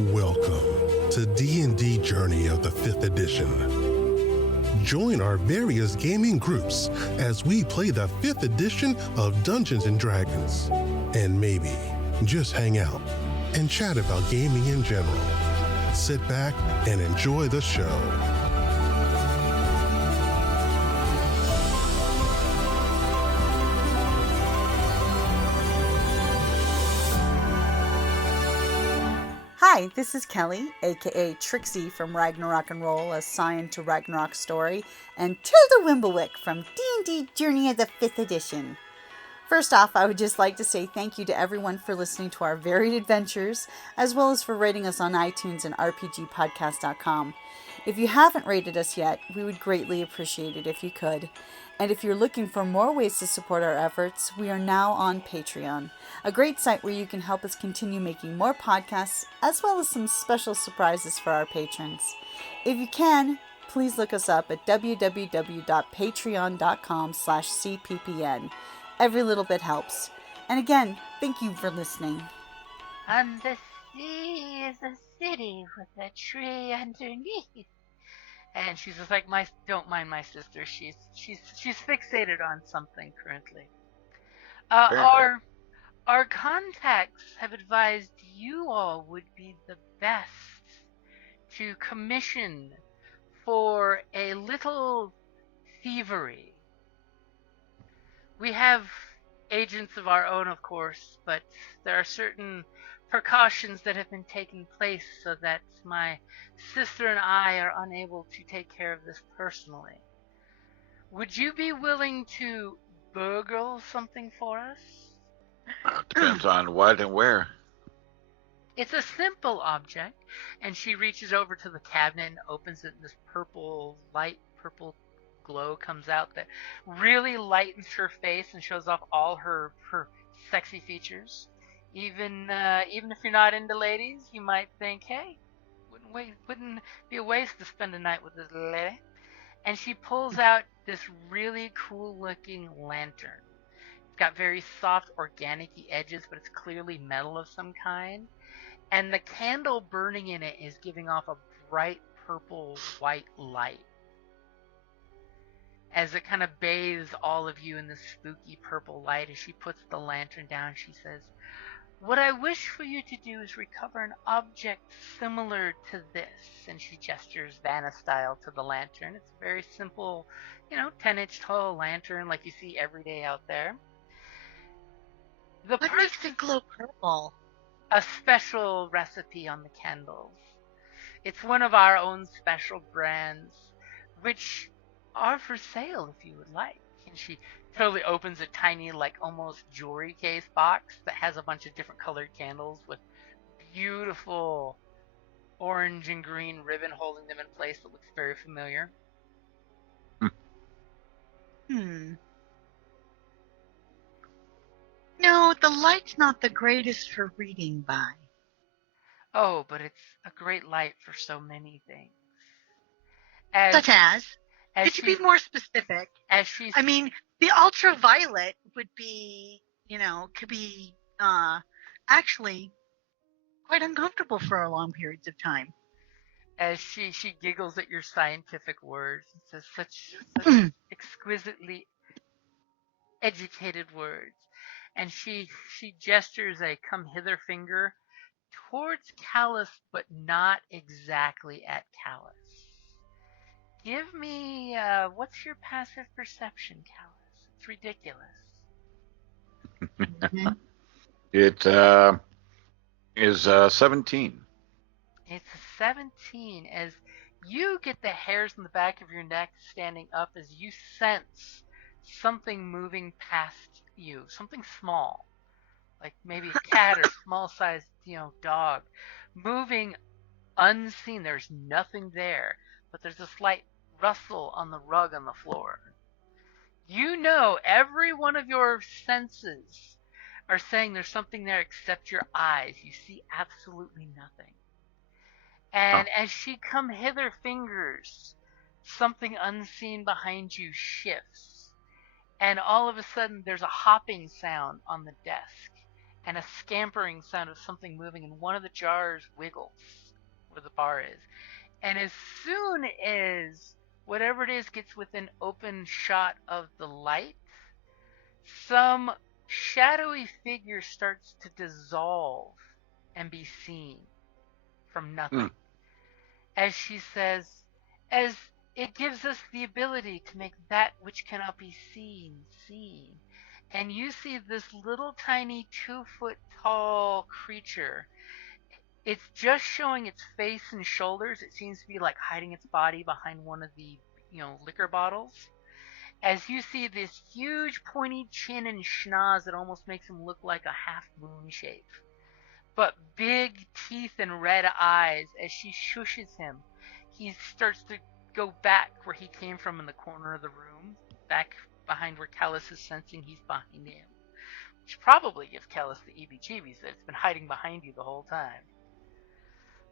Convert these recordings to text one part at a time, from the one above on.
Welcome to D&D Journey of the 5th edition. Join our various gaming groups as we play the 5th edition of Dungeons & Dragons. And maybe just hang out and chat about gaming in general. Sit back and enjoy the show. Hi, this is Kelly, aka Trixie from Ragnarok and Roll, a Scion to Ragnarok story, and Tilda Wimblewick from D&D Journey of the 5th edition. First off, I would just like to say thank you to everyone for listening to our varied adventures, as well as for rating us on iTunes and rpgpodcast.com. If you haven't rated us yet, we would greatly appreciate it if you could. And if you're looking for more ways to support our efforts, we are now on Patreon, a great site where you can help us continue making more podcasts, as well as some special surprises for our patrons. If you can, please look us up at www.patreon.com/cppn. Every little bit helps. And again, thank you for listening. And the sea is a city with a tree underneath. And she's just like, don't mind my sister. She's fixated on something currently. Our contacts have advised you all would be the best to commission for a little thievery. We have agents of our own, of course, but there are certain precautions that have been taking place so that my sister and I are unable to take care of this personally. Would you be willing to burgle something for us? Depends on what and where. It's a simple object, and she reaches over to the cabinet and opens it, and this light purple glow comes out that really lightens her face and shows off all her sexy features. Even if you're not into ladies, you might think, hey, wouldn't be a waste to spend a night with this lady. And she pulls out this really cool looking lantern. It's got very soft organic-y edges, but it's clearly metal of some kind. And the candle burning in it is giving off a bright purple white light. As it kind of bathes all of you in this spooky purple light, as she puts the lantern down, she says, "What I wish for you to do is recover an object similar to this." And she gestures Vanna style to the lantern. It's a very simple, 10-inch tall lantern like you see every day out there. What makes it glow purple? A special recipe on the candles. It's one of our own special brands, which are for sale if you would like. And she totally opens a tiny, almost jewelry case box that has a bunch of different colored candles with beautiful orange and green ribbon holding them in place that looks very familiar. No, the light's not the greatest for reading by. Oh, but it's a great light for so many things. Such as? Could you be more specific? The ultraviolet would be, could be actually quite uncomfortable for long periods of time. As she giggles at your scientific words and says such exquisitely educated words. And she gestures a come hither finger towards Callus, but not exactly at Callus. Give me, what's your passive perception, Callus? It's ridiculous. It is 17. It's a 17 as you get the hairs on the back of your neck standing up as you sense something moving past you, something small, like maybe a cat or small-sized, dog, moving unseen. There's nothing there, but there's a slight rustle on the rug on the floor. Every one of your senses are saying there's something there except your eyes. You see absolutely nothing. And as she come hither fingers, something unseen behind you shifts. And all of a sudden, there's a hopping sound on the desk. and a scampering sound of something moving, and one of the jars wiggles where the bar is. And as soon as whatever it is gets within open shot of the light, some shadowy figure starts to dissolve and be seen from nothing. As she says, as it gives us the ability to make that which cannot be seen, seen. And you see this little tiny 2-foot tall creature. It's just showing its face and shoulders. It seems to be like hiding its body behind one of the, liquor bottles. As you see this huge pointy chin and schnoz that almost makes him look like a half moon shape. But big teeth and red eyes. As she shushes him, he starts to go back where he came from in the corner of the room, back behind where Callus is sensing he's behind him. Which probably gives Callus the EBGBs that it's been hiding behind you the whole time.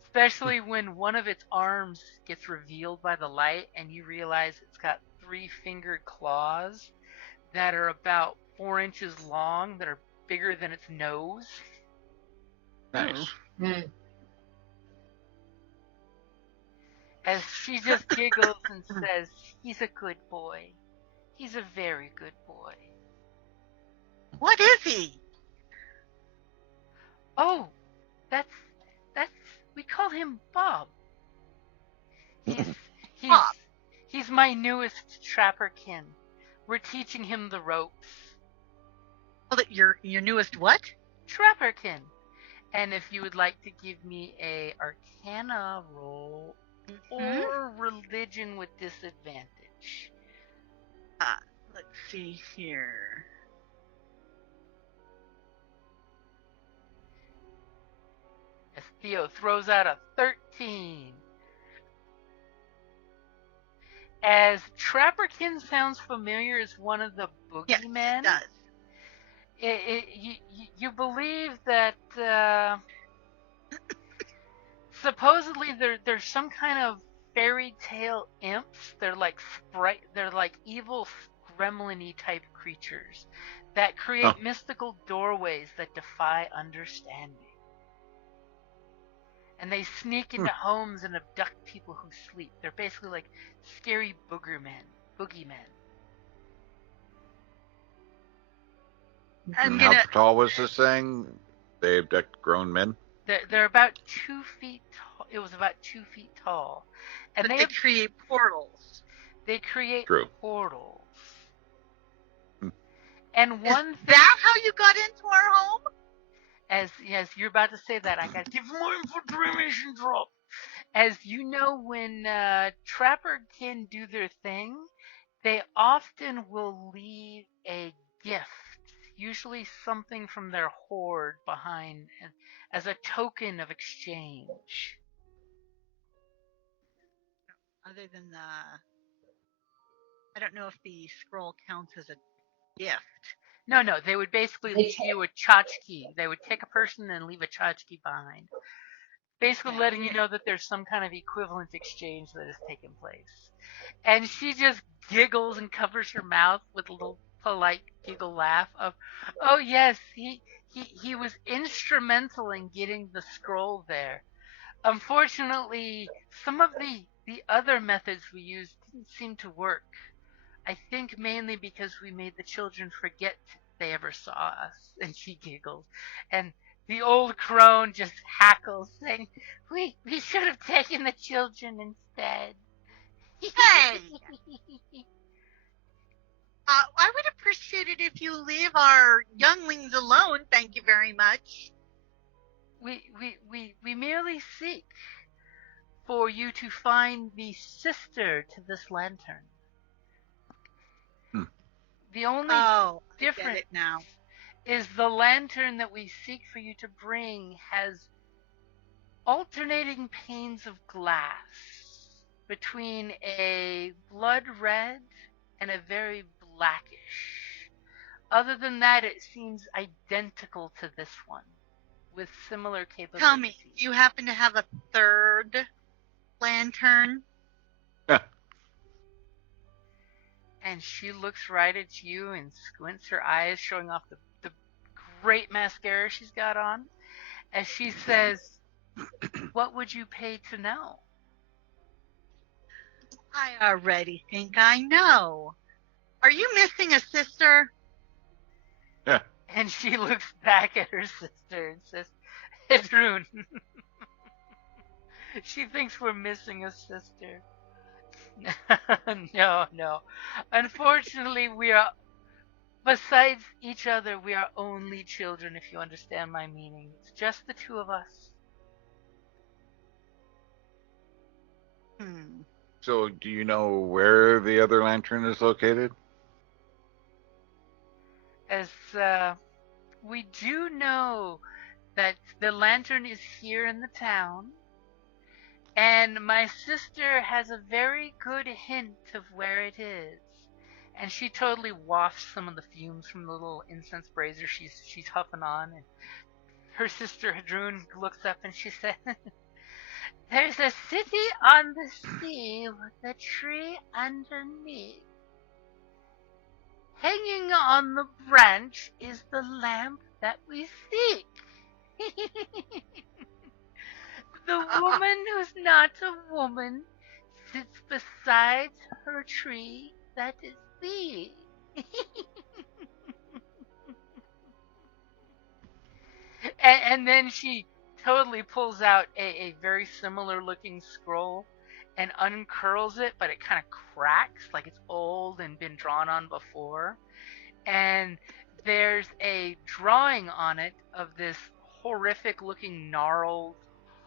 Especially when one of its arms gets revealed by the light and you realize it's got 3-fingered claws that are about 4 inches long, that are bigger than its nose. Nice. As she just giggles and says, "He's a good boy. He's a very good boy." What is he? Oh, that's we call him Bob. Bob. He's my newest trapperkin. We're teaching him the ropes. Oh, your newest what? Trapperkin. And if you would like to give me a Arcana roll or religion with disadvantage. Let's see here. As Theo throws out a 13. As Trapperkin sounds familiar as one of the boogeymen. Yes, it does. You believe that supposedly there's some kind of fairy tale imps. They're like evil gremlin-y type creatures that create mystical doorways that defy understanding. And they sneak into homes and abduct people who sleep. They're basically like scary boogeymen. And how tall was this thing? They abduct grown men? They're about 2 feet tall. It was about 2 feet tall. And they create portals. They create portals. And one thing... that how you got into our home? As you're about to say that, I gotta give more information drop. As you know, when Trapperkin do their thing, they often will leave a gift, usually something from their hoard behind, as a token of exchange. Other than I don't know if the scroll counts as a gift. No, they would basically leave you a tchotchke. They would take a person and leave a tchotchke behind. Basically letting you know that there's some kind of equivalent exchange that has taken place. And she just giggles and covers her mouth with a little polite giggle laugh of, oh yes, he was instrumental in getting the scroll there. Unfortunately, some of the other methods we used didn't seem to work. I think mainly because we made the children forget they ever saw us. And she giggles. And the old crone just hackles, saying, we should have taken the children instead. Hey! I would appreciate it if you leave our younglings alone, thank you very much. We merely seek for you to find the sister to this lantern. The only difference now is the lantern that we seek for you to bring has alternating panes of glass between a blood red and a very blackish. Other than that, it seems identical to this one, with similar capabilities. Tell me, do you happen to have a third lantern? And she looks right at you and squints her eyes, showing off the great mascara she's got on, as she says, "What would you pay to know?" I already think I know. Are you missing a sister? Yeah. And she looks back at her sister and says, "Hedrun." She thinks we're missing a sister. No. Unfortunately, we are, besides each other, we are only children, if you understand my meaning. It's just the two of us. So, do you know where the other lantern is located? As we do know that the lantern is here in the town, and my sister has a very good hint of where it is. And she totally wafts some of the fumes from the little incense brazier she's huffing on. And her sister Hedrun looks up and she says, "There's a city on the sea with a tree underneath. Hanging on the branch is the lamp that we seek." The woman who's not a woman sits beside her tree that is thee. And then she totally pulls out a very similar looking scroll and uncurls it, but it kind of cracks like it's old and been drawn on before. And there's a drawing on it of this horrific looking gnarled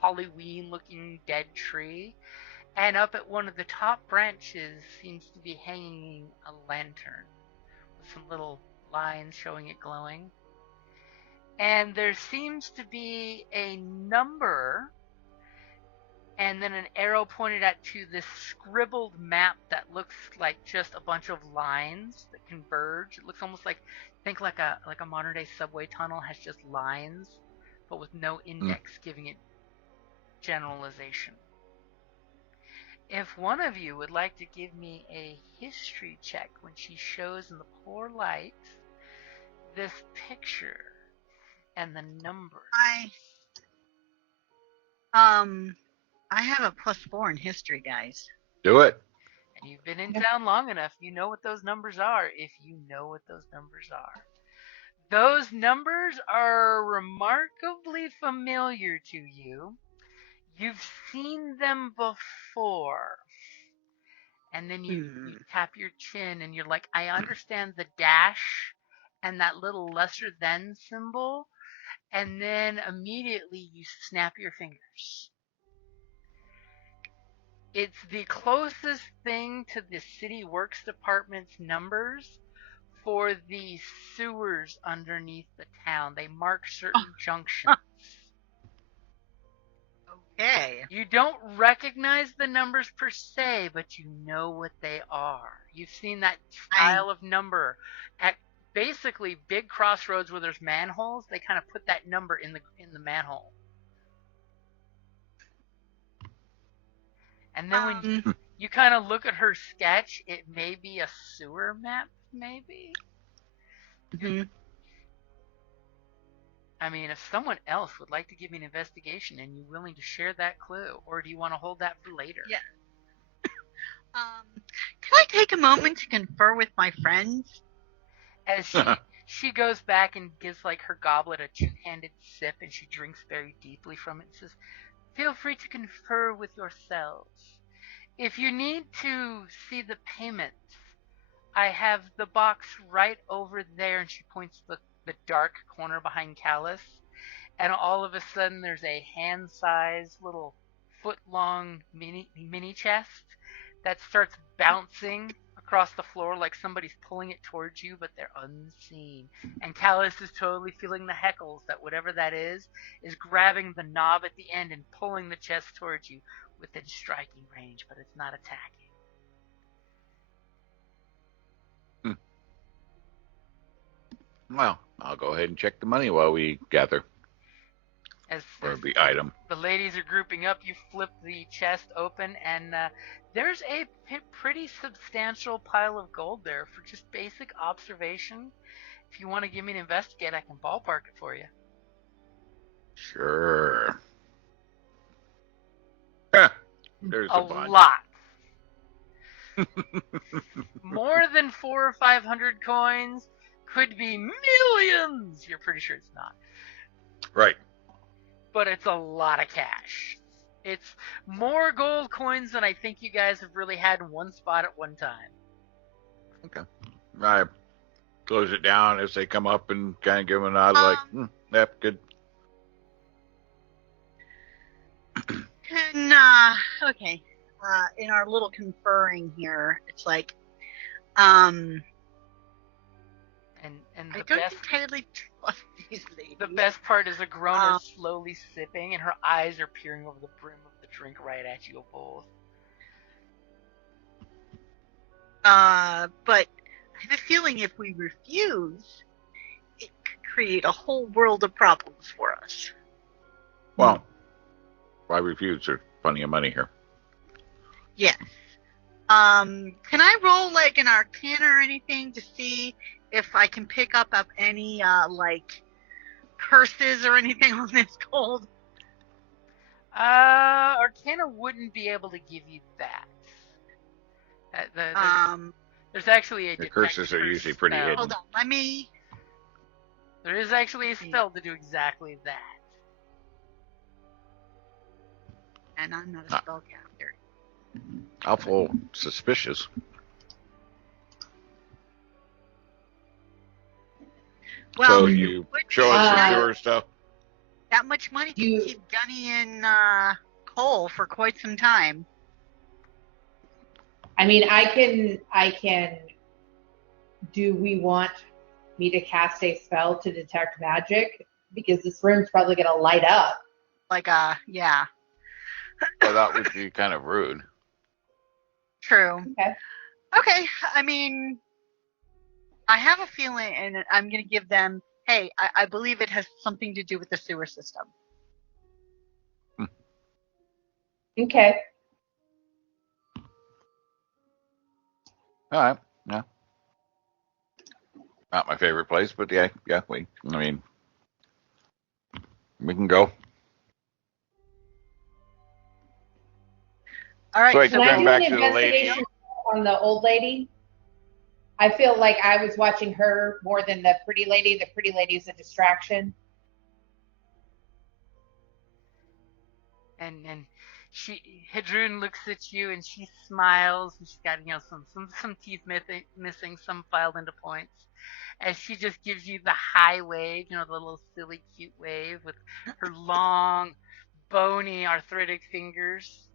Halloween looking dead tree, and up at one of the top branches seems to be hanging a lantern with some little lines showing it glowing. And there seems to be a number and then an arrow pointed at to this scribbled map that looks like just a bunch of lines that converge. It looks almost like, think like a modern day subway tunnel has just lines, but with no index giving it generalization. If one of you would like to give me a history check when she shows in the poor light this picture and the numbers. I have a +4 in history, guys. Do it. And you've been in town long enough, you know what those numbers are, if you know what those numbers are. Those numbers are remarkably familiar to you. You've seen them before. And then you tap your chin and you're like, I understand the dash and that little lesser than symbol. And then immediately you snap your fingers. It's the closest thing to the city works department's numbers for the sewers underneath the town. They mark certain junctions. Okay. You don't recognize the numbers per se, but you know what they are. You've seen that style of number at basically big crossroads where there's manholes. They kind of put that number in the manhole. And then when you kind of look at her sketch, it may be a sewer map, maybe. Mm-hmm. I mean, if someone else would like to give me an investigation and you're willing to share that clue, or do you want to hold that for later? Yeah. Can I take a moment to confer with my friends? As she goes back and gives like her goblet a two-handed sip, and she drinks very deeply from it and says, "Feel free to confer with yourselves. If you need to see the payments, I have the box right over there," and she points to the dark corner behind Callus, and all of a sudden there's a hand-sized little foot-long mini chest that starts bouncing across the floor like somebody's pulling it towards you, but they're unseen. And Callus is totally feeling the heckles that whatever that is grabbing the knob at the end and pulling the chest towards you within striking range, but it's not attacking. Well, I'll go ahead and check the money while we gather. As the item. The ladies are grouping up, you flip the chest open, and there's a pretty substantial pile of gold there for just basic observation. If you want to give me an investigate, I can ballpark it for you. Sure. There's a bunch. Lot. More than 400 or 500 coins. Could be millions. You're pretty sure it's not. Right. But it's a lot of cash. It's more gold coins than I think you guys have really had in one spot at one time. Okay. I close it down as they come up and kind of give them a nod like, yep, good. And, okay. In our little conferring here, it's like, and I don't entirely trust these ladies. The best part is Ogrun is slowly sipping, and her eyes are peering over the brim of the drink right at you both. But I have a feeling if we refuse, it could create a whole world of problems for us. Well, why refuse? There's plenty of money here. Yes. Can I roll like an arcana or anything to see if I can pick up any like curses or anything on this gold? Arcana wouldn't be able to give you that. There's actually a detect curses are usually pretty spell. hidden. Hold on, There is actually a spell to do exactly that. And I'm not a spellcaster. Awful suspicious. Well, so you show us the sewer stuff? That much money can keep Gunny and Cole for quite some time. I mean, I can. Do we want me to cast a spell to detect magic? Because this room's probably going to light up. Like, yeah. Well, that would be kind of rude. True. Okay. I mean, I have a feeling, and I'm going to give them, hey, I believe it has something to do with the sewer system. Okay. All right. Yeah. Not my favorite place, but yeah, we can go. All right. So Can I do an investigation on the old lady? I feel like I was watching her more than the pretty lady. The pretty lady's a distraction. And Hedrun looks at you and she smiles and she's got some teeth missing, some filed into points. As she just gives you the high wave, the little silly cute wave with her long, bony, arthritic fingers.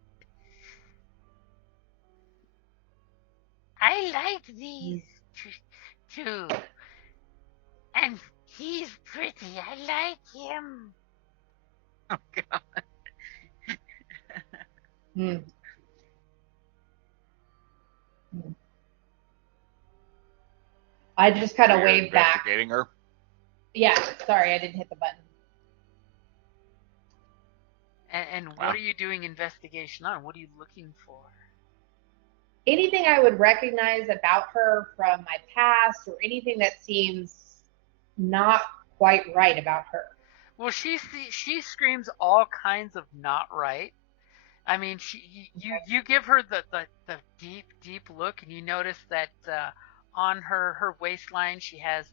I like these too. And he's pretty. I like him. Oh, God. I just kind of waved back. Investigating her? Yeah, sorry, I didn't hit the button. And what are you doing investigation on? What are you looking for? Anything I would recognize about her from my past, or anything that seems not quite right about her. Well, she screams all kinds of not right. I mean, you give her the deep look, and you notice that on her waistline she has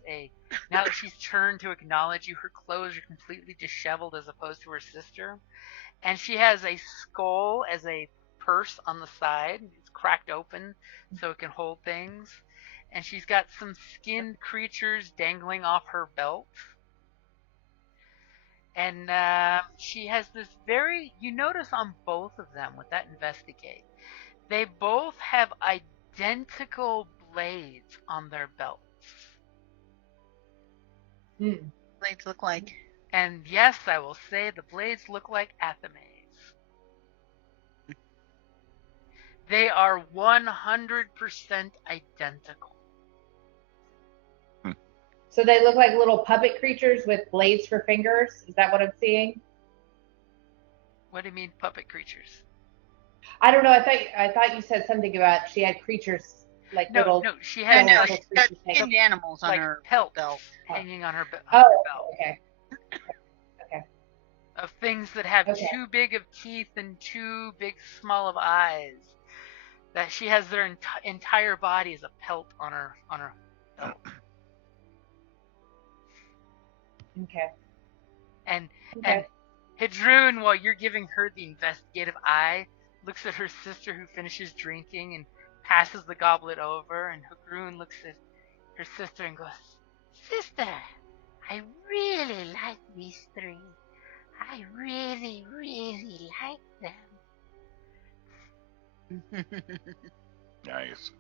now that she's turned to acknowledge you, her clothes are completely disheveled as opposed to her sister, and she has a skull as a purse on the side. It's cracked open so it can hold things, and she's got some skinned creatures dangling off her belt. And she has this you notice on both of them with that investigate, they both have identical blades on their belts. Blades look like. And yes, I will say the blades look like Athame's. They are 100% identical. So they look like little puppet creatures with blades for fingers? Is that what I'm seeing? What do you mean, puppet creatures? I don't know. I thought you said something about she had creatures like no, little. no, she has No, like, she's got skinned animals on like her pelts belt. hanging on her, on Oh, her belt. okay. Of things that have Okay. too big of teeth and too big small of eyes. That she has their entire body as a pelt on her belt. Okay. And Okay. Hedrun, while you're giving her the investigative eye, looks at her sister who finishes drinking and passes the goblet over, and Hedrun looks at her sister and goes, "Sister, I really like these three. I really, really like them." Nice.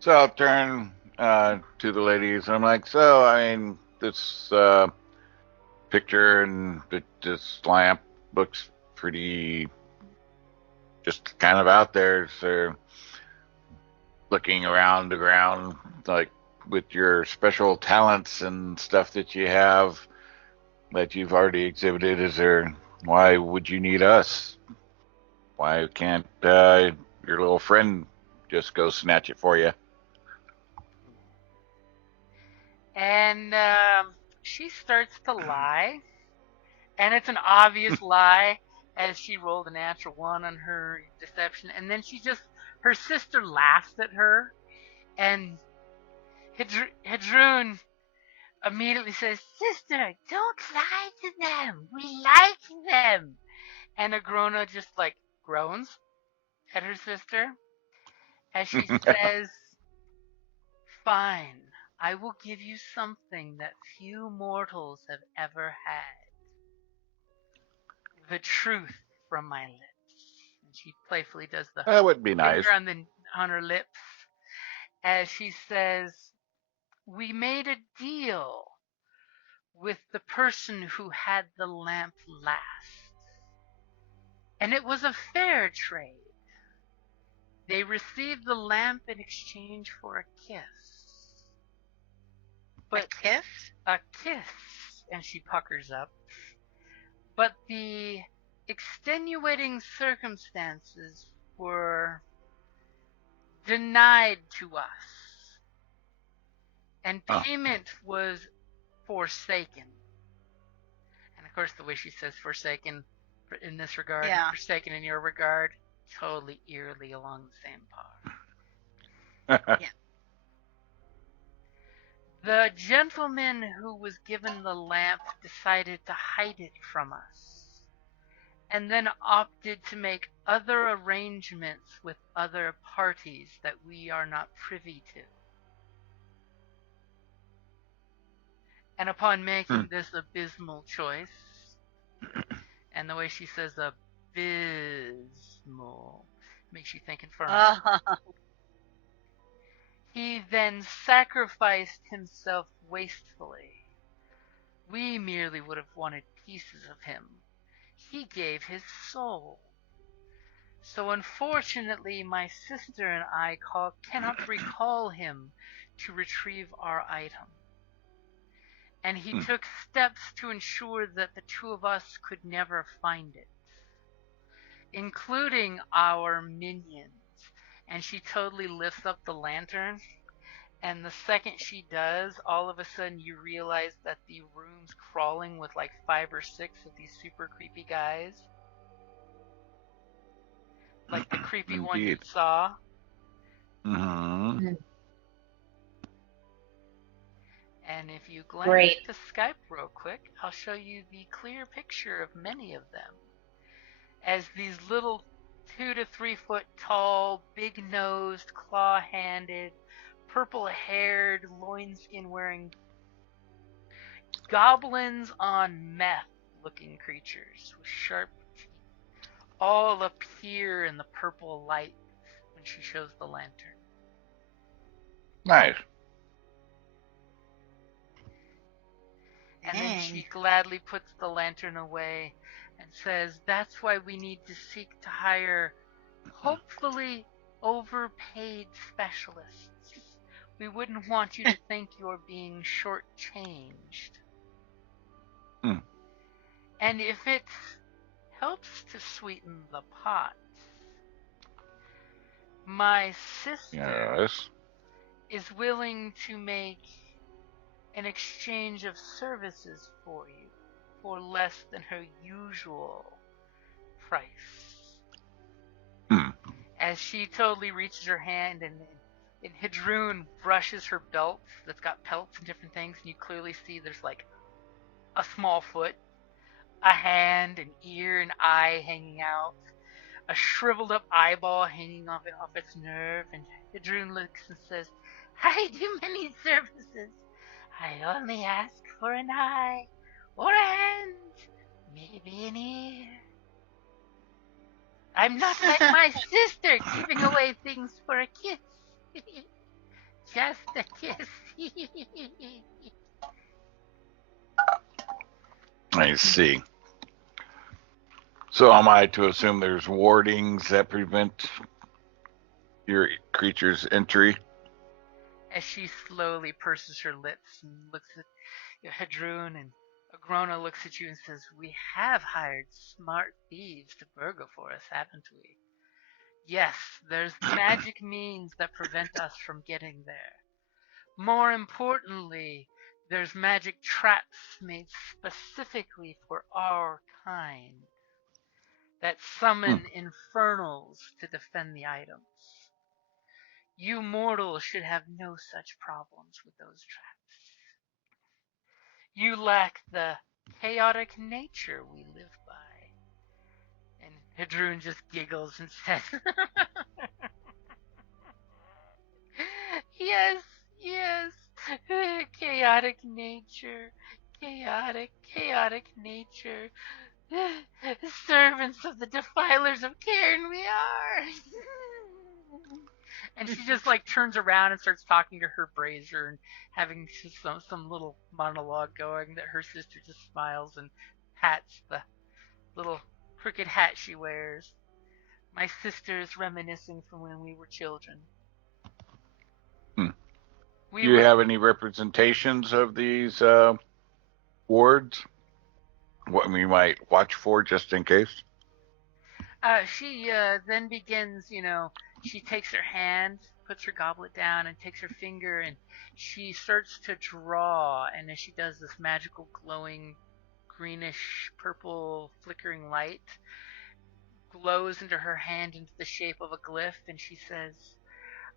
So I'll turn to the ladies. I'm like, so, I mean, this picture and this lamp looks pretty just kind of out there. So looking around the ground, like with your special talents and stuff that you have that you've already exhibited, why would you need us? Why can't your little friend just go snatch it for you? And she starts to lie, and it's an obvious lie, as she rolled a natural 1 on her deception, and then her sister laughs at her, and Hedrun immediately says, "Sister, don't lie to them. We like them." And Agrona just like groans at her sister as she says, "Fine, I will give you something that few mortals have ever had. The truth from my lips." And she playfully does the That would be nice. finger on her lips as she says, "We made a deal with the person who had the lamp last, and it was a fair trade. They received the lamp in exchange for a kiss." But a kiss? A kiss, and she puckers up. But the extenuating circumstances were denied to us, and payment was forsaken. And of course, the way she says forsaken in this regard, and forsaken in your regard, totally eerily along the same par. Yeah. The gentleman who was given the lamp decided to hide it from us, and then opted to make other arrangements with other parties that we are not privy to. And upon making this abysmal choice, and the way she says abysmal makes you think infernal, he then sacrificed himself wastefully. We merely would have wanted pieces of him. He gave his soul. So unfortunately, my sister and I cannot recall him to retrieve our item. And he took steps to ensure that the two of us could never find it, including our minions. And she totally lifts up the lantern, and the second she does, all of a sudden you realize that the room's crawling with like 5 or 6 of these super creepy guys. Like the creepy one you saw. Mm-hmm. And if you glance to Skype real quick, I'll show you the clear picture of many of them. As these little 2 to 3 foot tall, big-nosed, claw-handed, purple-haired, loinskin-wearing goblins on meth-looking creatures with sharp teeth all appear in the purple light when she shows the lantern. Nice. And then she gladly puts the lantern away and says, "That's why we need to seek to hire hopefully overpaid specialists. We wouldn't want you to think you're being shortchanged. And if it helps to sweeten the pot, My sister Yes. is willing to make an exchange of services for you for less than her usual price. As she totally reaches her hand and Hedrun brushes her belt that's got pelts and different things, and you clearly see there's like a small foot, a hand, an ear, an eye hanging out, a shriveled up eyeball hanging off its nerve, and Hedrun looks and says, I do many services. I only ask for an eye, or a hand, maybe an ear. I'm not like my sister, giving away things for a kiss. Just a kiss. I see. So am I to assume there's wardings that prevent your creature's entry? As she slowly purses her lips and looks at Hedrun, and Agrona looks at you and says, we have hired smart thieves to burgle for us, haven't we? Yes, there's magic means that prevent us from getting there. More importantly, there's magic traps made specifically for our kind that summon infernals to defend the items. You mortals should have no such problems with those traps. You lack the chaotic nature we live by. And Hedrun just giggles and says, Yes, chaotic nature, chaotic nature. Servants of the defilers of Cairn we are. And she just like turns around and starts talking to her brazier and having some little monologue going that her sister just smiles and pats the little crooked hat she wears. My sister is reminiscing from when we were children. Do you have any representations of these wards? What we might watch for just in case? She then begins, she takes her hand, puts her goblet down, and takes her finger, and she starts to draw, and as she does, this magical glowing greenish purple flickering light glows into her hand into the shape of a glyph, and she says,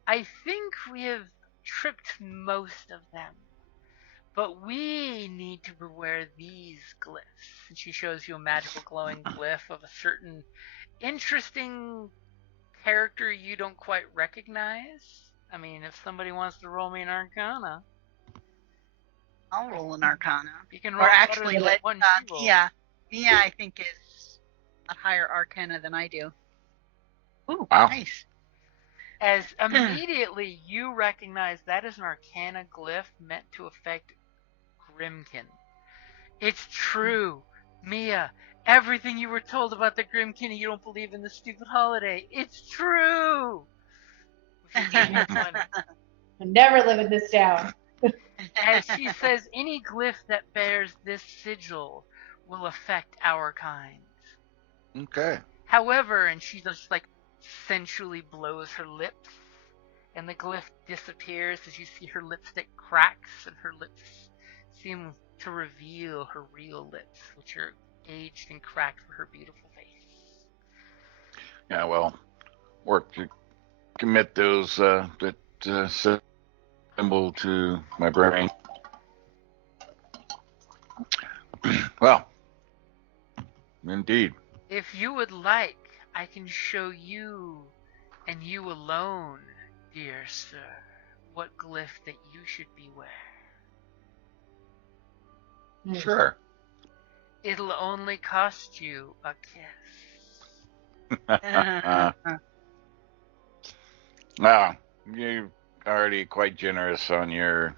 I think we have tripped most of them, but we need to beware these glyphs. And she shows you a magical glowing glyph of a certain interesting character you don't quite recognize. I mean, if somebody wants to roll me an Arcana, I'll roll an Arcana. You can roll. Or actually, let Mia. Mia, I think, is a higher Arcana than I do. Ooh, wow. Nice. As immediately you recognize that is an Arcana glyph meant to affect Grimkin. It's true, Mia. Everything you were told about the Grimkin, you don't believe in the stupid holiday. It's true. I'm never living this down. As she says, any glyph that bears this sigil will affect our kind. Okay. However, and she just like sensually blows her lips, and the glyph disappears as you see her lipstick cracks, and her lips seem to reveal her real lips, which are aged and cracked for her beautiful face. Yeah, well, work to commit those that symbol to my brain. Well, indeed. If you would like, I can show you, and you alone, dear sir, what glyph that you should beware. Sure. It'll only cost you a kiss. Well, you're already quite generous on your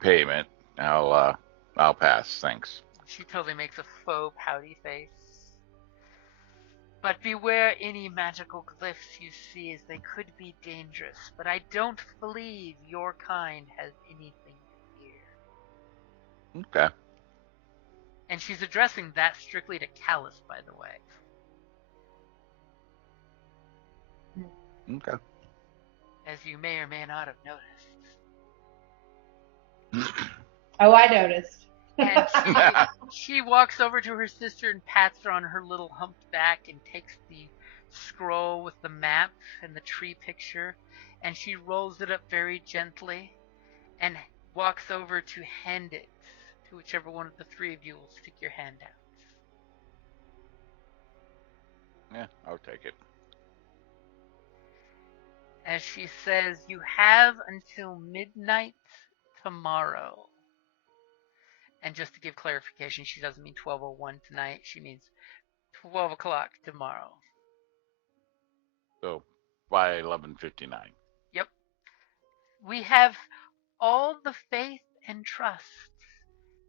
payment. I'll pass, thanks. She totally makes a faux pouty face. But beware any magical glyphs you see, as they could be dangerous. But I don't believe your kind has anything to fear. Okay. And she's addressing that strictly to Callus, by the way. Okay. as you may or may not have noticed. Oh, I noticed. And she walks over to her sister and pats her on her little humped back and takes the scroll with the map and the tree picture, and she rolls it up very gently and walks over to hand it to whichever one of the three of you will stick your hand out. Yeah, I'll take it. As she says, you have until midnight tomorrow. And just to give clarification, she doesn't mean 12:01 tonight. She means 12 o'clock tomorrow. So by 11:59. Yep. We have all the faith and trust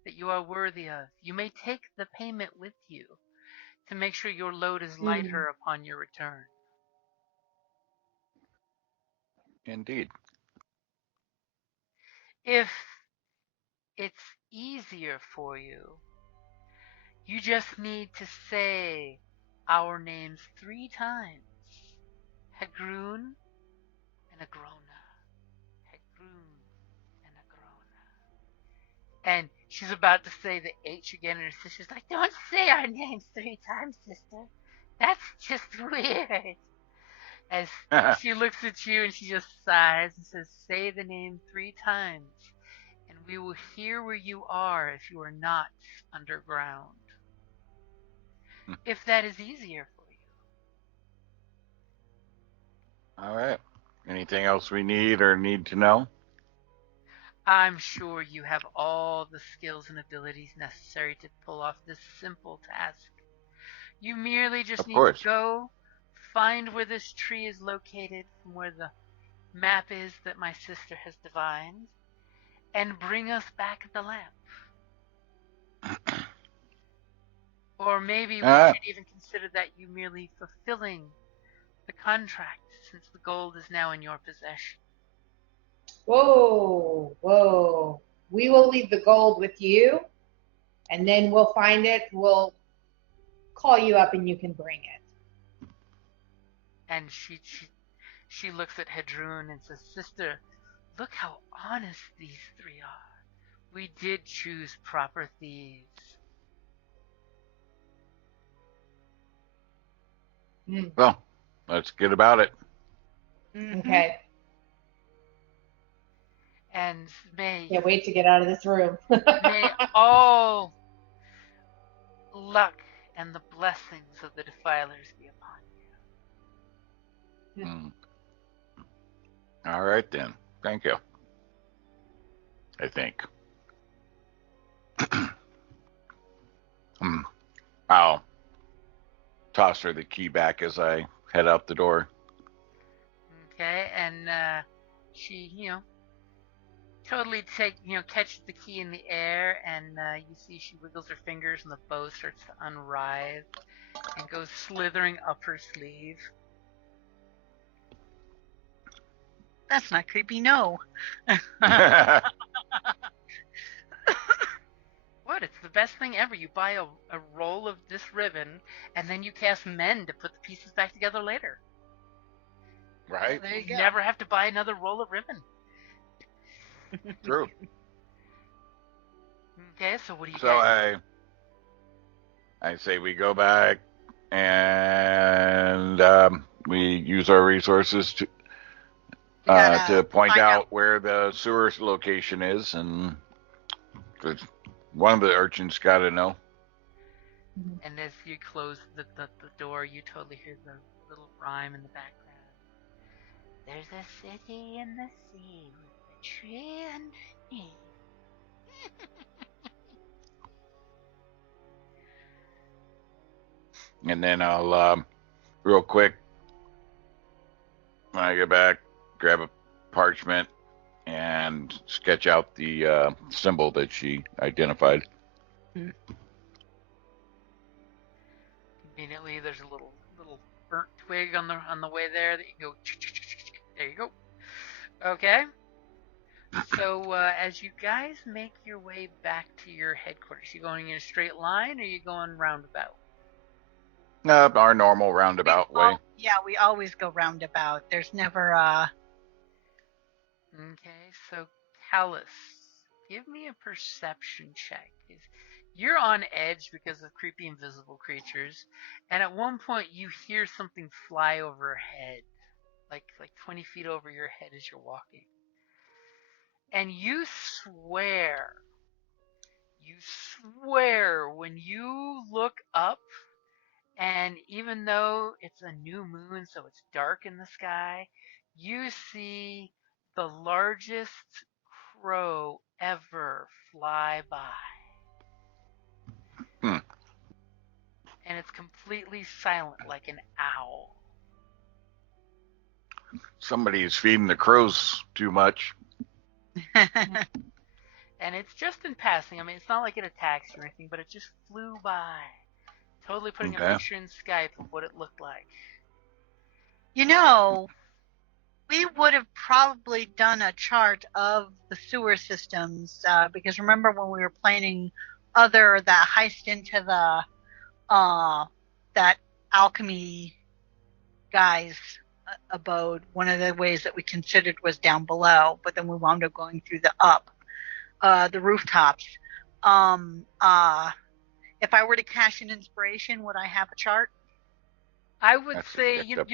that you are worthy of. You may take the payment with you to make sure your load is lighter upon your return. Indeed. If it's easier for you, you just need to say our names 3 times. Hagrun and Agrona. Hagrun and Agrona. And she's about to say the H again, and her sister's like, don't say our names 3 times, sister. That's just weird. As she looks at you and she just sighs and says, say the name 3 times, and we will hear where you are if you are not underground. If that is easier for you. All right. Anything else we need or need to know? I'm sure you have all the skills and abilities necessary to pull off this simple task. You merely just need to go, find where this tree is located from where the map is that my sister has divined, and bring us back the lamp. Or maybe we should even consider that you merely fulfilling the contract, since the gold is now in your possession. Whoa, whoa. We will leave the gold with you, and then we'll find it. We'll call you up and you can bring it. And she looks at Hedrun and says, sister, look how honest these 3 are. We did choose proper thieves. Well, let's get about it. Okay. And can't wait to get out of this room. May all luck and the blessings of the defilers be upon you. All right then. Thank you. I think. I'll toss her the key back as I head out the door. Okay, and she, totally catches the key in the air, and you see she wiggles her fingers and the bow starts to unwrithe and goes slithering up her sleeve. That's not creepy, no. What? It's the best thing ever. You buy a roll of this ribbon, and then you cast mend to put the pieces back together later. Right? There you go. Never have to buy another roll of ribbon. True. Okay, so what do you So guys? I say we go back and we use our resources to point out where the sewer location is, and one of the urchins got to know. And as you close the door, you totally hear the little rhyme in the background. There's a city in the sea with a tree underneath. And then I'll real quick, when I get back, grab a parchment and sketch out the symbol that she identified. Conveniently, there's a little burnt twig on the way there that you go. There you go. Okay. So as you guys make your way back to your headquarters, you going in a straight line or are you going roundabout? Our normal roundabout way. Yeah, we always go roundabout. There's never Okay, so Callus, give me a perception check. You're on edge because of creepy invisible creatures, and at one point you hear something fly overhead, like 20 feet over your head as you're walking. And you swear when you look up, and even though it's a new moon, so it's dark in the sky, you see the largest crow ever fly by. And it's completely silent, like an owl. Somebody's feeding the crows too much. And it's just in passing. I mean, it's not like it attacks you or anything, but it just flew by. Totally putting a picture in Skype of what it looked like. You know, we would have probably done a chart of the sewer systems, because remember when we were planning that heist into the that alchemy guy's abode, one of the ways that we considered was down below, but then we wound up going through the rooftops. If I were to cash an inspiration, would I have a chart? I would say you don't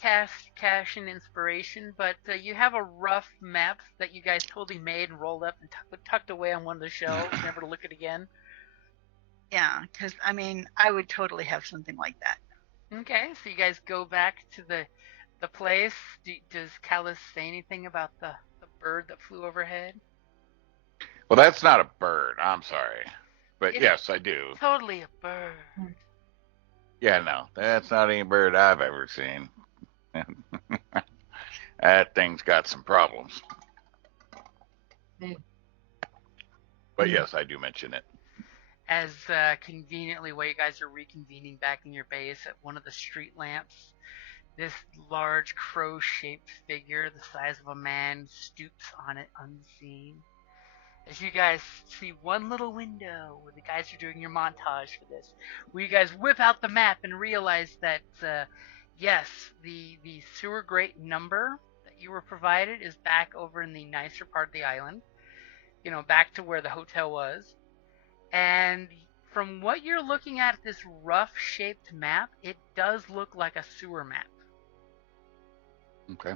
have to cash an inspiration, but you have a rough map that you guys totally made and rolled up and tucked away on one of the shelves, never to look at again. Yeah, because, I mean, I would totally have something like that. Okay, so you guys go back to the place. Does Callus say anything about the bird that flew overhead? Well, that's not a bird. I'm sorry. But yes, I do. Totally a bird. Yeah, no, that's not any bird I've ever seen. That thing's got some problems. But yes, I do mention it. As conveniently, while you guys are reconvening back in your base at one of the street lamps, this large crow-shaped figure the size of a man stoops on it unseen. As you guys see one little window where the guys are doing your montage for this, where you guys whip out the map and realize that, yes, the sewer grate number that you were provided is back over in the nicer part of the island, back to where the hotel was. And from what you're looking at this rough-shaped map, it does look like a sewer map. Okay.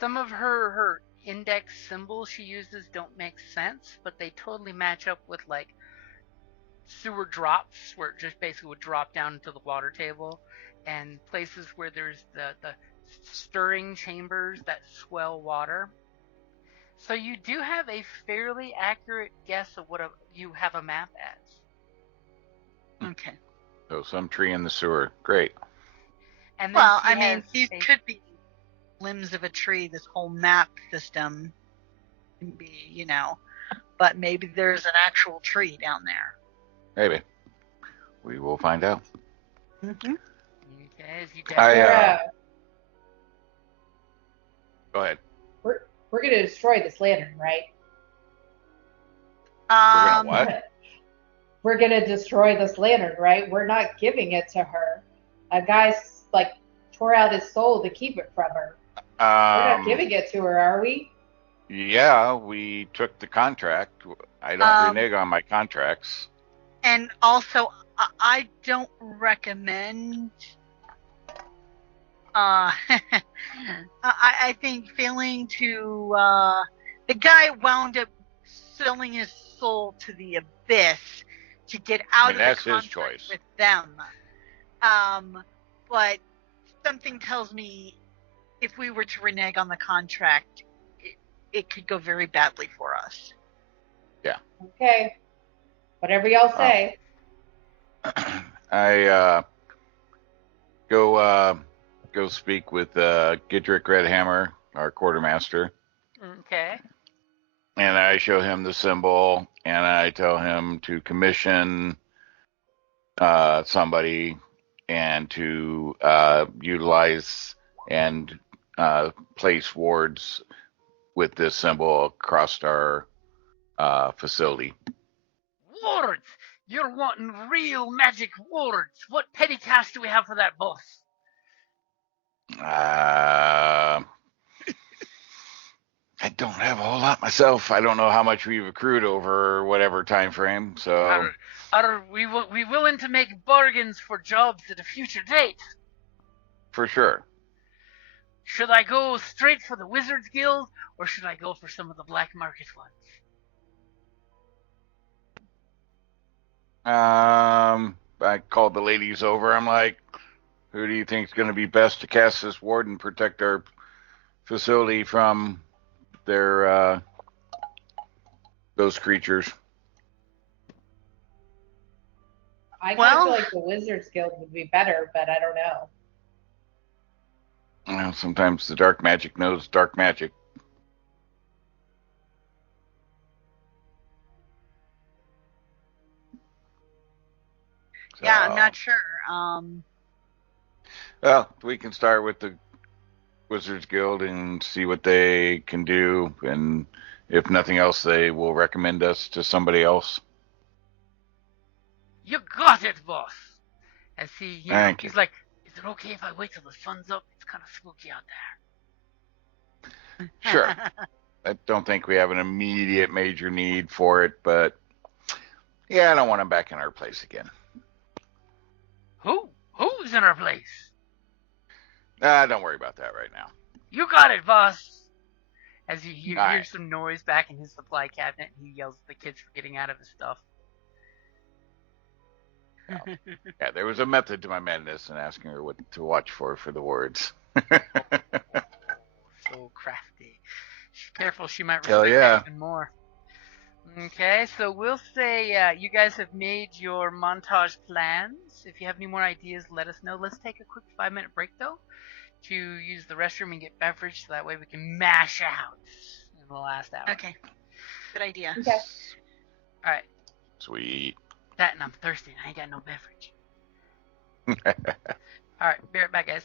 Some of her index symbols she uses don't make sense, but they totally match up with like sewer drops, where it just basically would drop down into the water table, and places where there's the stirring chambers that swell water. So you do have a fairly accurate guess of what you have a map as. Okay. So some tree in the sewer. Great. And well, I mean, these could be limbs of a tree. This whole map system can be, but maybe there's an actual tree down there. Maybe. We will find out. Mm-hmm. Okay, go ahead. We're going to destroy this lantern, right? We're going to what? We're going to destroy this lantern, right? We're not giving it to her. A guy, tore out his soul to keep it from her. We're not giving it to her, are we? Yeah, we took the contract. I don't renege on my contracts. And also, I don't recommend... I think failing to the guy wound up selling his soul to the abyss to get out of the contract that's his choice with them. But something tells me if we were to renege on the contract, it could go very badly for us. Yeah. Okay. Whatever y'all say. I go speak with Gidrick Redhammer, our quartermaster. Okay. And I show him the symbol, and I tell him to commission somebody and to utilize and place wards with this symbol across our facility. Wards! You're wanting real magic wards. What petty cash do we have for that, boss? I don't have a whole lot myself. I don't know how much we've accrued over whatever time frame. So, are we willing to make bargains for jobs at a future date? For sure. Should I go straight for the Wizards Guild, or should I go for some of the black market ones? I called the ladies over. I'm like, who do you think is going to be best to cast this ward and protect our facility from their those creatures? I feel like the Wizards Guild would be better, but I don't know. Well, sometimes the dark magic knows dark magic. So, yeah, I'm not sure. Well, we can start with the Wizards Guild and see what they can do, and if nothing else, they will recommend us to somebody else. You got it, boss. As he's like, is it okay if I wait till the sun's up? It's kind of spooky out there. Sure. I don't think we have an immediate major need for it, but yeah, I don't want him back in our place again. Who's in our place? Don't worry about that right now. You got it, boss. As he hears some noise back in his supply cabinet, and he yells at the kids for getting out of his stuff. Oh. Yeah, there was a method to my madness and asking her what to watch for the words. So crafty. She's careful, she might regret even more. Okay, so we'll say you guys have made your montage plans. If you have any more ideas, let us know. Let's take a quick 5-minute break, though, to use the restroom and get beverage, so that way we can mash out in the last hour. Okay. Good idea. Okay. All right. Sweet. That, and I'm thirsty, and I ain't got no beverage. All right, be right back, guys.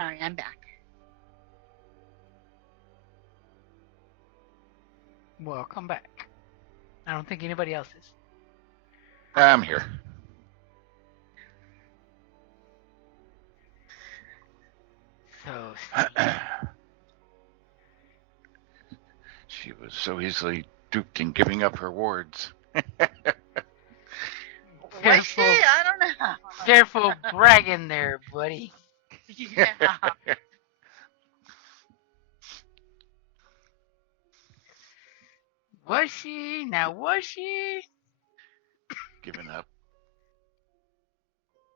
Sorry, I'm back. Welcome back. I don't think anybody else is. I'm here. So, she was so easily duped in giving up her wards. Was she? I don't know. Careful bragging there, buddy. Yeah. Was she? Now, was she? Giving up.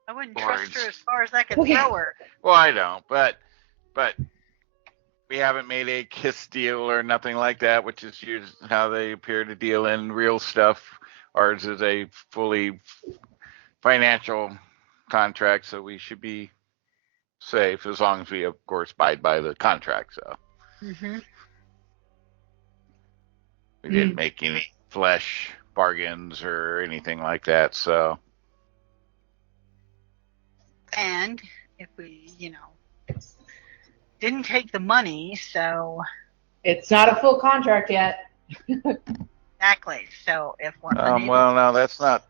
I wouldn't trust her as far as I could throw her. Well, I don't, but we haven't made a kiss deal or nothing like that, which is usually how they appear to deal in real stuff. Ours is a fully financial contract, so we should be safe as long as we, of course, abide by the contract. So we didn't make any flesh bargains or anything like that. So. And if we, didn't take the money, so. It's not a full contract yet. Exactly. So if we're well, no, that's not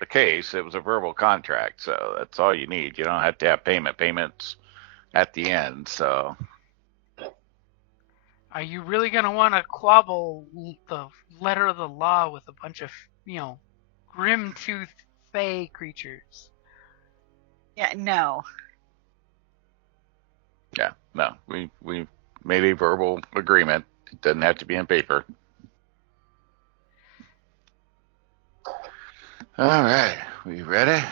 the case. It was a verbal contract, so that's all you need. You don't have to have payments at the end. So. Are you really going to want to quabble the letter of the law with a bunch of, grim-toothed fey creatures? Yeah, no. Yeah, no. We made a verbal agreement. It doesn't have to be in paper. All right, we ready?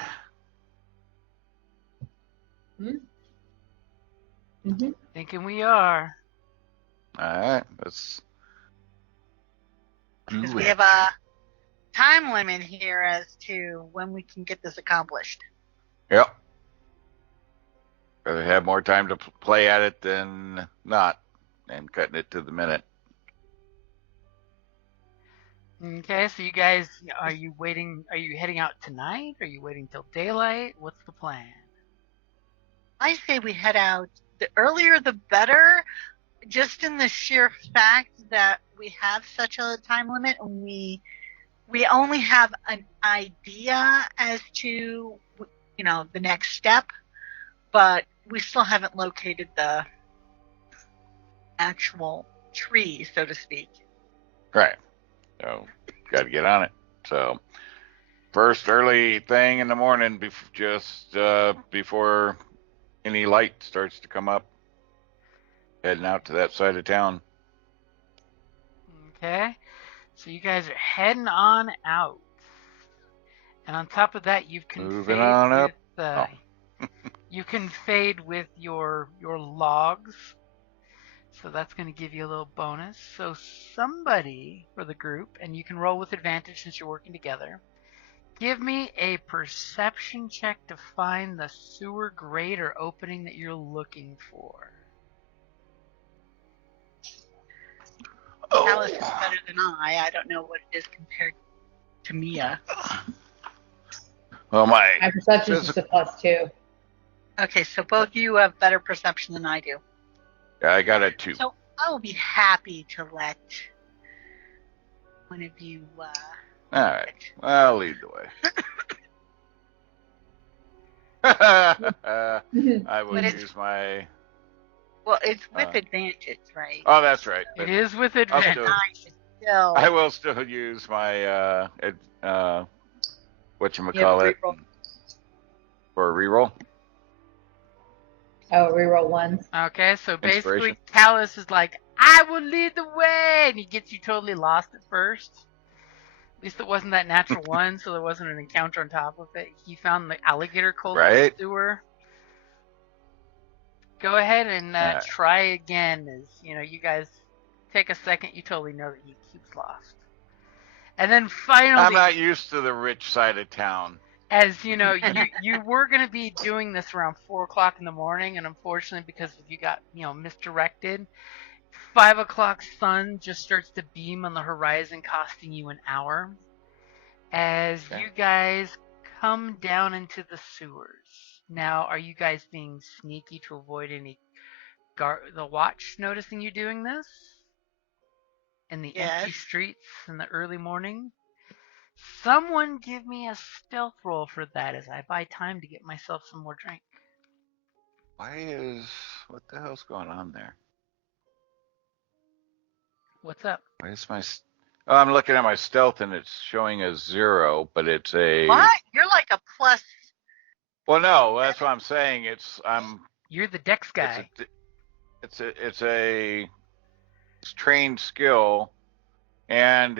Mm-hmm. Thinking we are. All right, let's do Because it. we have a time limit here as to when we can get this accomplished. Yep. Rather have more time to play at it than not, and cutting it to the minute. Okay, so you guys, are you heading out tonight? Are you waiting till daylight? What's the plan? I say we head out. The earlier the better, just in the sheer fact that we have such a time limit, and we only have an idea as to, the next step, but we still haven't located the actual tree, so to speak. Right. So, got to get on it. So, first early thing in the morning, just before any light starts to come up, heading out to that side of town. Okay, so you guys are heading on out. And on top of that, you've Moving on up. You can fade with your logs. So that's going to give you a little bonus. So somebody for the group, and you can roll with advantage since you're working together, give me a perception check to find the sewer grate or opening that you're looking for. Alice is better than I. I don't know what it is compared to Mia. Well, my perception is just a +2. Okay, so both you have better perception than I do. I got a 2. So I will be happy to let one of you. All right, I'll lead the way. I will use my. Well, it's with advantage, right? Oh, that's right. It is with advantage. I will still use my whatchamacallit for a reroll. Oh, reroll ones. Okay, so basically Callus is like, I will lead the way, and he gets you totally lost at first. At least it wasn't that natural one, so there wasn't an encounter on top of it. He found the alligator cult in the sewer. Go ahead and try again. As you guys take a second, you totally know that he keeps lost. And then finally, I'm not used to the rich side of town. As you know, you were going to be doing this around 4 o'clock in the morning, and unfortunately, because you got misdirected, 5 o'clock sun just starts to beam on the horizon, costing you an hour. As you guys come down into the sewers. Now, are you guys being sneaky to avoid any the watch noticing you doing this? In the empty streets in the early morning? Someone give me a stealth roll for that as I buy time to get myself some more drink. What the hell's going on there? What's up? Why is I'm looking at my stealth and it's showing a 0, but it's a. What? You're like a plus. Well, no, that's what I'm saying. You're the dex guy. It's a trained skill, and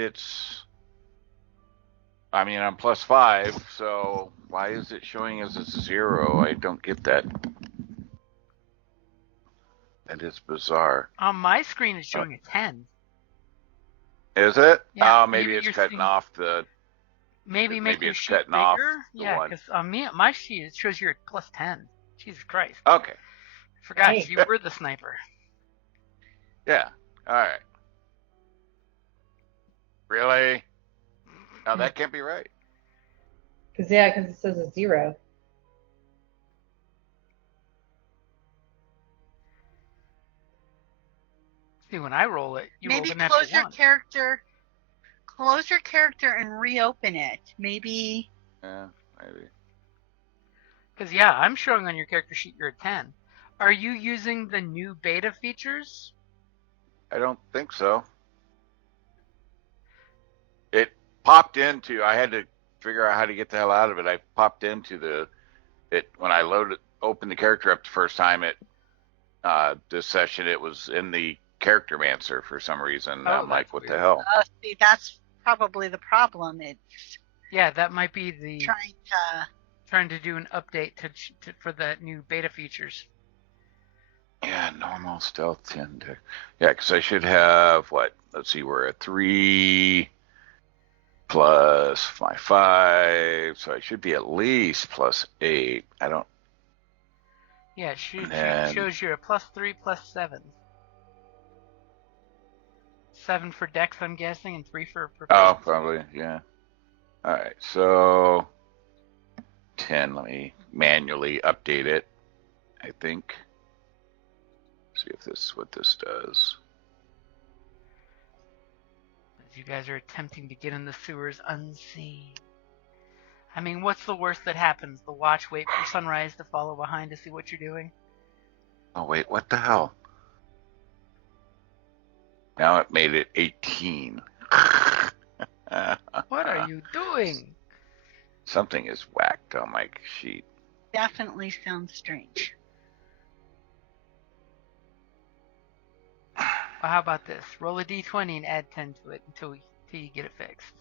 I'm +5, so why is it showing as a 0? I don't get that. That is bizarre. On my screen, it's showing a 10. Is it? Yeah, oh, maybe it's cutting off the. Maybe it's cutting bigger? Off. Yeah, because on my sheet it shows you're at +10. Jesus Christ. Okay. Forgot you were the sniper. Yeah. All right. Really? Now that can't be right. Because it says a 0. See, when I roll it, you maybe roll the natural close your one. close your character and reopen it. Maybe. Yeah, maybe. Because, yeah, I'm showing on your character sheet you're a 10. Are you using the new beta features? I don't think so. It popped into, I had to figure out how to get the hell out of it. I popped into when I opened the character up the first time this session, it was in the character mancer for some reason. Oh, I'm like, what weird. the hell? See, that's probably the problem. It's that might be the trying to do an update for the new beta features. Yeah, normal stealth 10. Yeah, because I should have let's see, we're at 3 plus my 5, so I should be at least plus 8. I don't. Yeah, it shows you're a +3 +7. 7 for Dex, I'm guessing, and 3 for proficiency. Oh, probably, yeah. All right, so 10. Let me manually update it. I think. See if what this does. As you guys are attempting to get in the sewers unseen. I mean, what's the worst that happens? The watch wait for sunrise to follow behind to see what you're doing? Oh, wait, what the hell? Now it made it 18. What are you doing? Something is whacked on my sheet. definitely sounds strange. Well, how about this? Roll a d20 and add 10 to it until you get it fixed.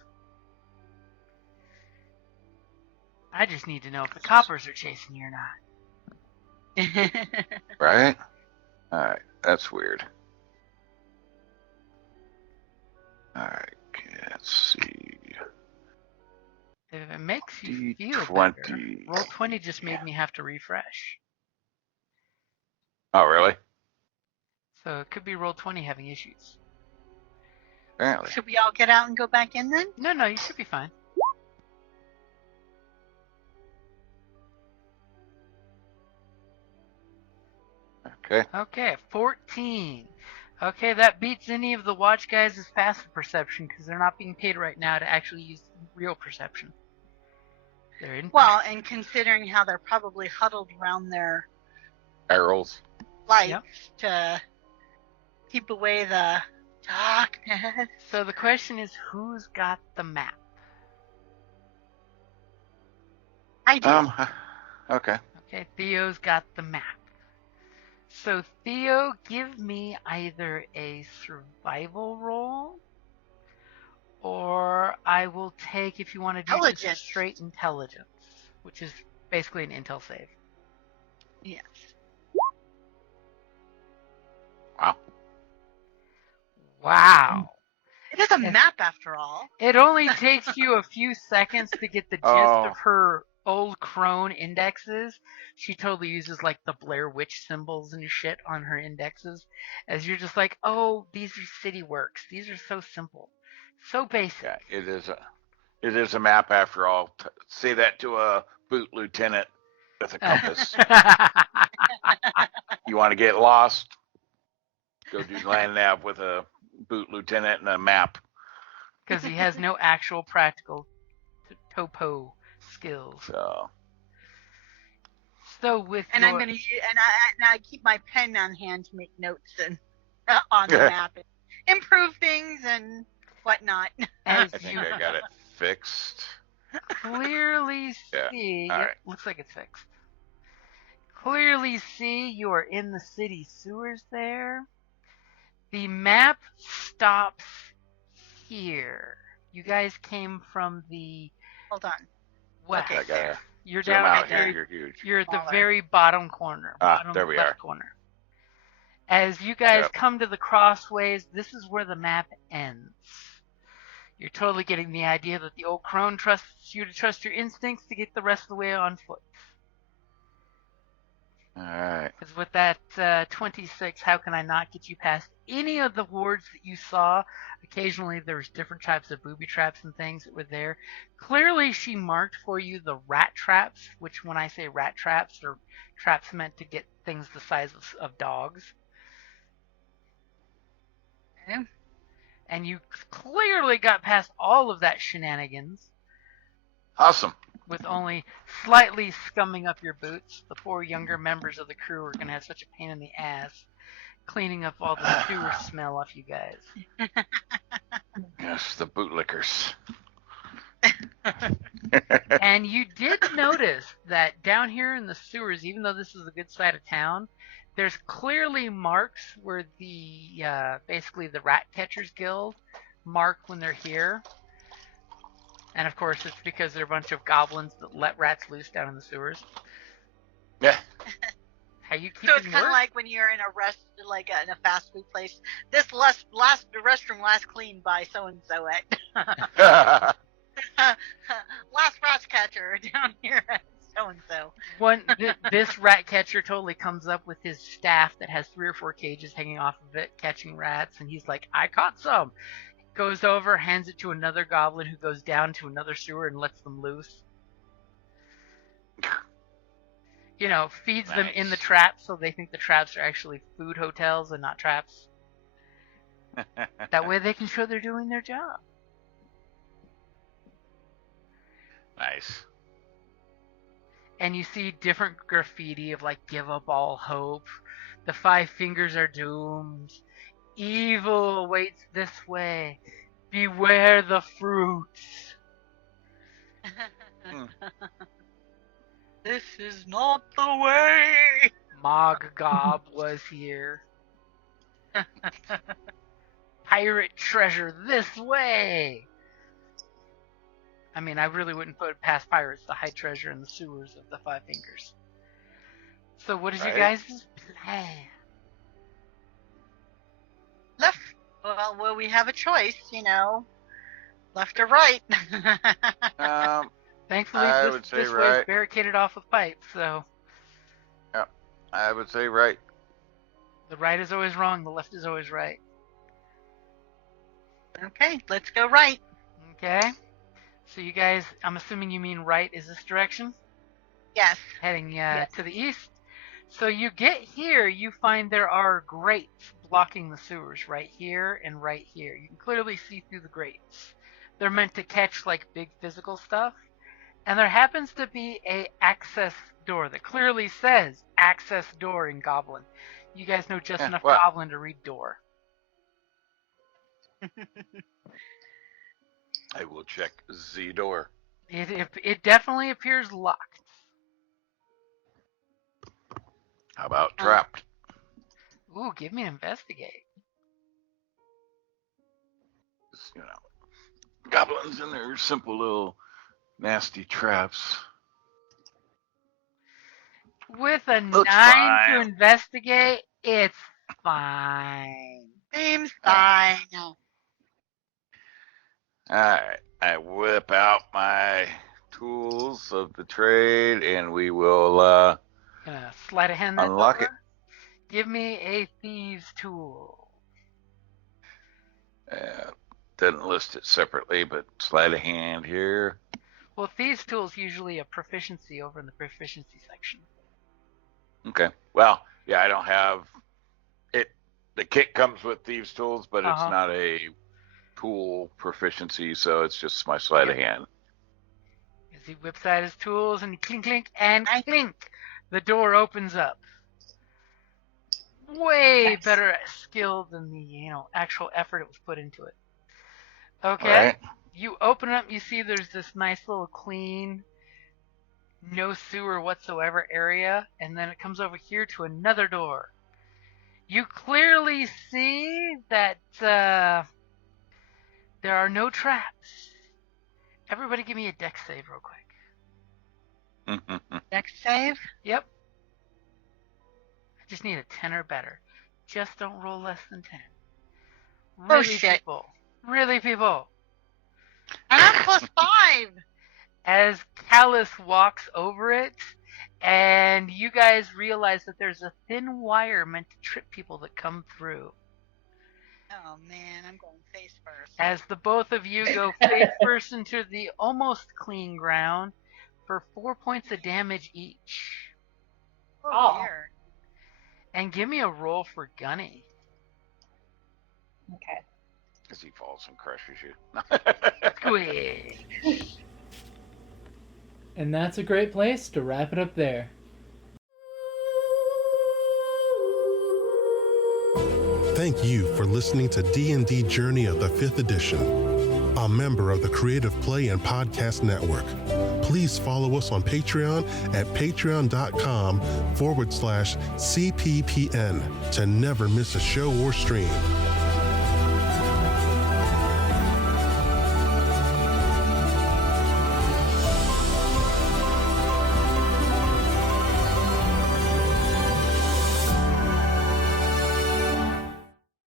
I just need to know if the coppers are chasing you or not. Right? Alright, that's weird. Alright, let's see. If it makes you feel D20. better, roll 20 just made me have to refresh. Oh, really? So it could be roll 20 having issues. Apparently. Should we all get out and go back in then? No, you should be fine. Okay. Okay, 14. Okay, that beats any of the watch guys' passive perception because they're not being paid right now to actually use real perception. They're in. Well, and considering how they're probably huddled around their Arrows. lights to keep away the darkness. So the question is, who's got the map? I do. Okay. Okay, Theo's got the map. So Theo, give me either a survival roll, or I will take, if you want to do just straight intelligence, which is basically an intel save. Yes. Wow. It is a map after all. It only takes you a few seconds to get the gist of her old crone indexes. She totally uses like the Blair Witch symbols and shit on her indexes. As you're just like, oh, these are city works. These are so simple. So basic. Yeah, it is a map after all. Say that to a boot lieutenant with a compass. You want to get lost? Go do land nav with a boot lieutenant and a map. Because he has no actual practical topo skills. So with and I'm gonna and I keep my pen on hand to make notes and on the map, and improve things and whatnot. I think I got it fixed. Clearly see. All right. Looks like it's fixed. Clearly see you are in the city sewers there. The map stops here. You guys came from the... Hold on. West. Okay. You're down out there. You're huge. You're at the very bottom corner. There we left are. Corner. As you guys come to the crossways, this is where the map ends. You're totally getting the idea that the old crone trusts you to trust your instincts to get the rest of the way on foot. All right. Because with that 26, how can I not get you past any of the wards that you saw? Occasionally there's different types of booby traps and things that were there. Clearly she marked for you the rat traps, which when I say rat traps, are traps meant to get things the size of dogs. Okay. And you clearly got past all of that shenanigans. Awesome. With only slightly scumming up your boots. The poor younger members of the crew are going to have such a pain in the ass cleaning up all the sewer smell off you guys. Yes, the bootlickers. And you did notice that down here in the sewers, even though this is a good side of town, there's clearly marks where the basically the Rat Catchers Guild mark when they're here. And of course, it's because they're a bunch of goblins that let rats loose down in the sewers. Yeah. How you keep so it's kind of like when you're in a fast food place. This restroom last cleaned by so and so. Last rat catcher down here at so and so. This rat catcher totally comes up with his staff that has 3 or 4 cages hanging off of it, catching rats, and he's like, "I caught some." Goes over, hands it to another goblin who goes down to another sewer and lets them loose. You know, feeds them in the traps so they think the traps are actually food hotels and not traps. That way they can show they're doing their job. Nice. And you see different graffiti of like, "Give up all hope. The 5 fingers are doomed. Evil awaits this way. Beware the fruits." This is not the way. Moggob was here. Pirate treasure this way. I mean, I really wouldn't put it past pirates to hide treasure in the sewers of the 5 fingers. So what is you guys' plan? Left. Well, we have a choice, left or right. Thankfully, this way is barricaded off with pipes, so. Yeah, I would say right. The right is always wrong, the left is always right. Okay, let's go right. Okay. So you guys, I'm assuming you mean right is this direction? Yes. Heading to the east. So you get here, you find there are grates blocking the sewers right here and right here. You can clearly see through the grates. They're meant to catch like big physical stuff. And there happens to be a access door that clearly says access door in Goblin. You guys know just enough Goblin to read door. I will check Z door. It definitely appears locked. How about trapped? Ooh, give me an investigate. Goblins and their simple little nasty traps. With a Looks 9 fine. to investigate, it's fine. Seems fine. Alright, I whip out my tools of the trade and we will Sleight of hand that unlock door. it. Give me a thieves tool. Didn't list it separately, but sleight of hand here. Well, thieves tool is usually a proficiency over in the proficiency section. Okay. Well, yeah, I don't have it. The kit comes with thieves tools, but it's not a tool proficiency, so it's just my sleight of hand. As he whips out his tools and clink, clink, and clink, the door opens up. Way better skill than the actual effort it was put into it. Okay. Right. You open it up, you see there's this nice little clean, no sewer whatsoever area, and then it comes over here to another door. You clearly see that there are no traps. Everybody give me a dex save real quick. Dex save? Yep. I just need a 10 or better. Just don't roll less than 10. Really, Oh, shit. people. Really, people. And I'm +5. As Callus walks over it And you guys realize that there's a thin wire meant to trip people that come through. Oh man, I'm going face first. As the both of you go face first into the almost clean ground for 4 points of damage each. Oh dear. And give me a roll for Gunny. Okay. As he falls and crushes you. Squish. And that's a great place to wrap it up there. Thank you for listening to D&D Journey of the 5th Edition, a member of the Creative Play and Podcast Network. Please follow us on Patreon at patreon.com/CPPN to never miss a show or stream.